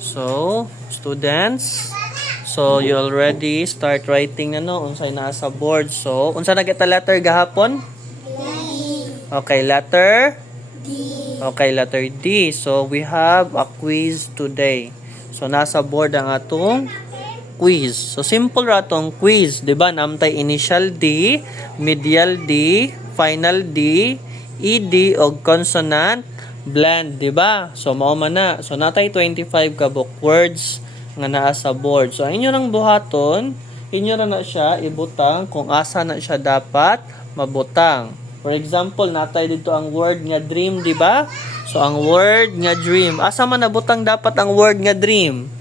So, students, so you already start writing unsay naa sa board. So, unsa na kita letter gahapon? Okay, letter Okay, letter D. So, we have a quiz today. So, nasa board ang atong quiz. So, simple ra tong quiz. Diba? Namtay initial D, medial D, final D, ED, o consonant, blend. Diba? So, mao man na. So, natay 25 ka book words nga naa sa board. So, inyo nang buhaton, inyo na siya ibutang kung asa na siya dapat mabutang. For example, natay dito ang word nga dream, di ba? So, ang word nga dream. Asa man nabutang dapat ang word nga dream?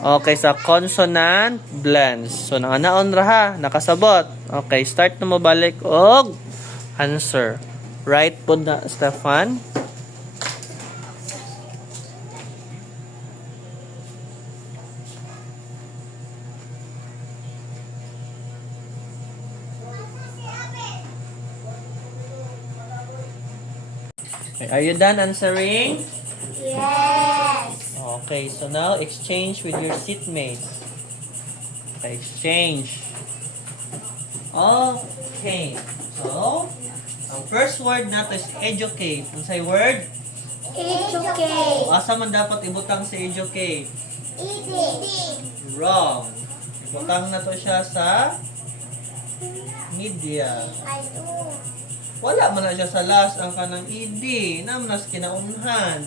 Okay, sa consonant blends. So, naanaon ra ha, nakasabot. Okay, start na mabalik og answer. Right po na, Stefan. Okay, are you done answering? Yes. Okay, so now exchange with your seatmates. Okay, exchange. Okay. So, ang first word nato is educate. Unsay word? Educate. Asa man dapat ibutang sa educate? Eating. Wrong. Ibutang na to siya sa media. I do. Wala man na siya sa last ang kanang ED. Namnas kinaunhan.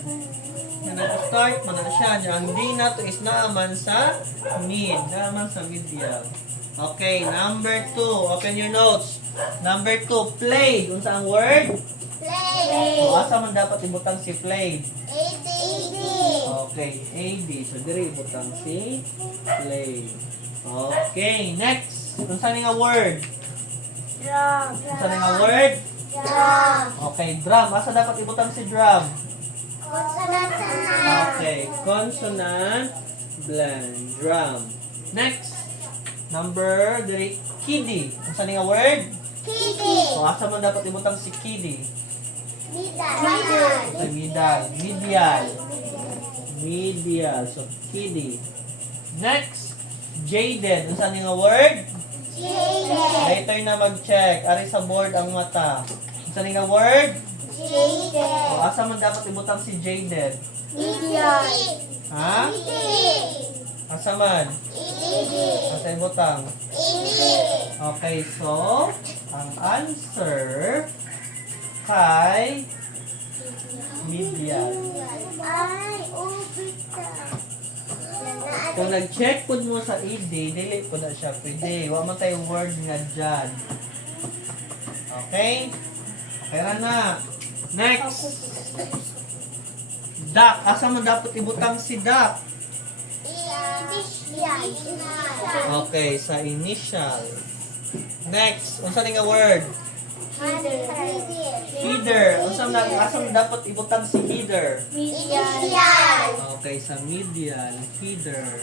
Na nag-start man na siya. Ang D na to is naaman sa mid. Naaman sa media. Okay, number 2. Open your notes. Number 2, play. Unsa ang word? Play. So, asa man dapat ibutang si play? Eating. Okay, AD. So, diri ibutang si play. Okay, next. Unsa nga word? Drum. Unsa nga word? Drum. Okay, drum. Asa dapat ibutang si drum? Consonant. Okay, consonant, blend, drum. Next, number, diri, kiddy. Unsa nga word? Kiki. So, asa man dapat ibutang si kiddy? Middle. Okay, medial. Medial. Medial. So, kiddy. Next, jaded. Unsa nga word? Jaded. Later na mag-check. Ari sa board ang mata. Unsa nga word? Jaded. So, asa man dapat ibutang si jaded? Medial. Ha? Eating. Asa man? Eating. Asa ibutang? Eating. Okay, so, ang answer kay medial. Ay, ubita. Kung nag-check po mo sa ED, dili po na siya pwede. Wa man tayo word nga dyan. Okay? Okay na na. Next. Duck. Asa man dapat ibutang si duck? Okay, sa initial. Next. Unsa nga word? Header. Asa man dapat ibutang si header? Medial. Okay, sa medial, feeder.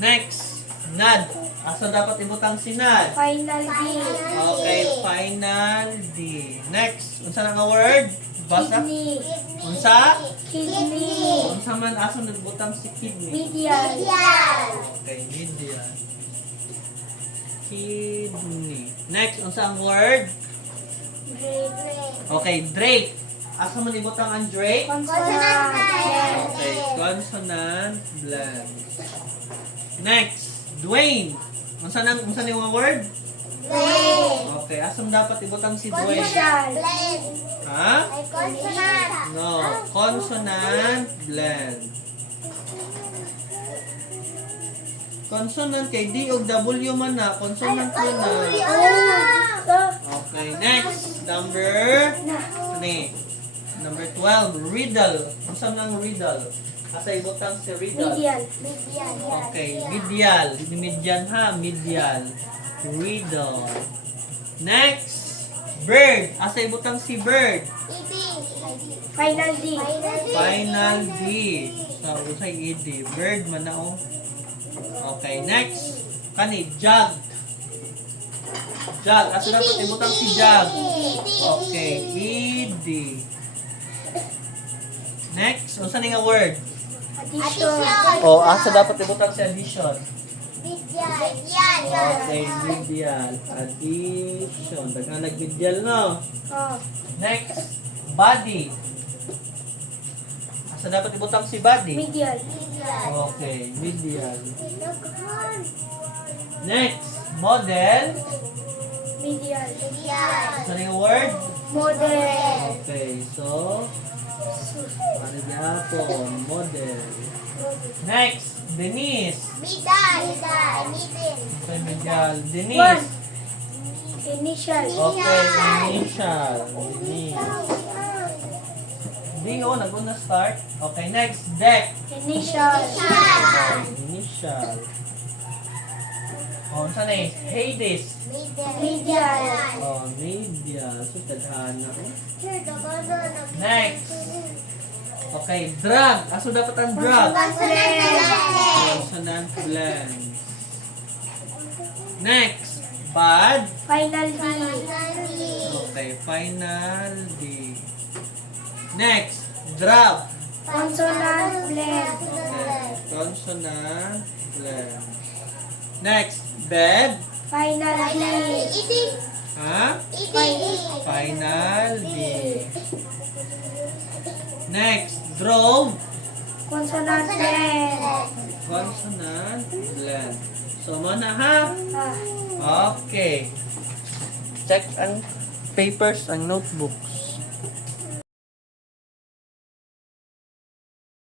Next, nad. Asa dapat ibutang si nad? Final D. Okay, final D. Next, unsa na nga word? Basa? Kidney. Unsa? Kidney. Unsa man asa nagbutang si kidney? Medial. Okay, medial. Kidney. Next, unsa ang word? Okay, Drake. Asa man ibutang ang Drake? Consonant. Okay, consonant blend. Next, Dwayne. Unsa yung word? Okay, asam dapat ibutang si Dwayne? Blend. Ha? Consonant. No, consonant blend. Consonant kay D ug W man na, consonant man na. Okay, next, number 12, riddle. Unsa nang riddle? Asa ibutang si riddle? Medial. Okay, medial. Median ha, medial. Riddle. Next, bird. Asa ibutang si bird? Final D. Final D. So, usay ED. Bird man na oh. Okay, next. Kani, jug. Jug. Asa dapat ibutang si jug? Okay, ED. Next, unsa ni nga word? Addition. O, asa dapat ibutang si addition? Medial. Okay, medial. Addition. Daghang nag-medial, no? Oh. Next, body. Asa dapat ibutang si body? Medial. Okay, medial. Next, model. Medial. Unsa ni nga word? Model. Okay, so, ano gyapon? Model. Next, Denise. Okay, medial. One. Denise. Initial. Okay, initial. Denise. D, oh, nag-una start. Okay, next, deck. Initial. Initial. Oh, saan eh? Hades. Medial. Oh, medial. So, tadhana. Next. Okay, drug. Aso dapat ang drug? Consonant blend. Next. Bad. Final D. Okay, final D. Next. Drop. Consonant blend. Okay, consonant blend. Next. Bed. Final D. Ha? Final D. Next. Drove. Consonant blend. Consonant blend. So, muna ha? Ah. Okay. Check ang papers, ang notebooks.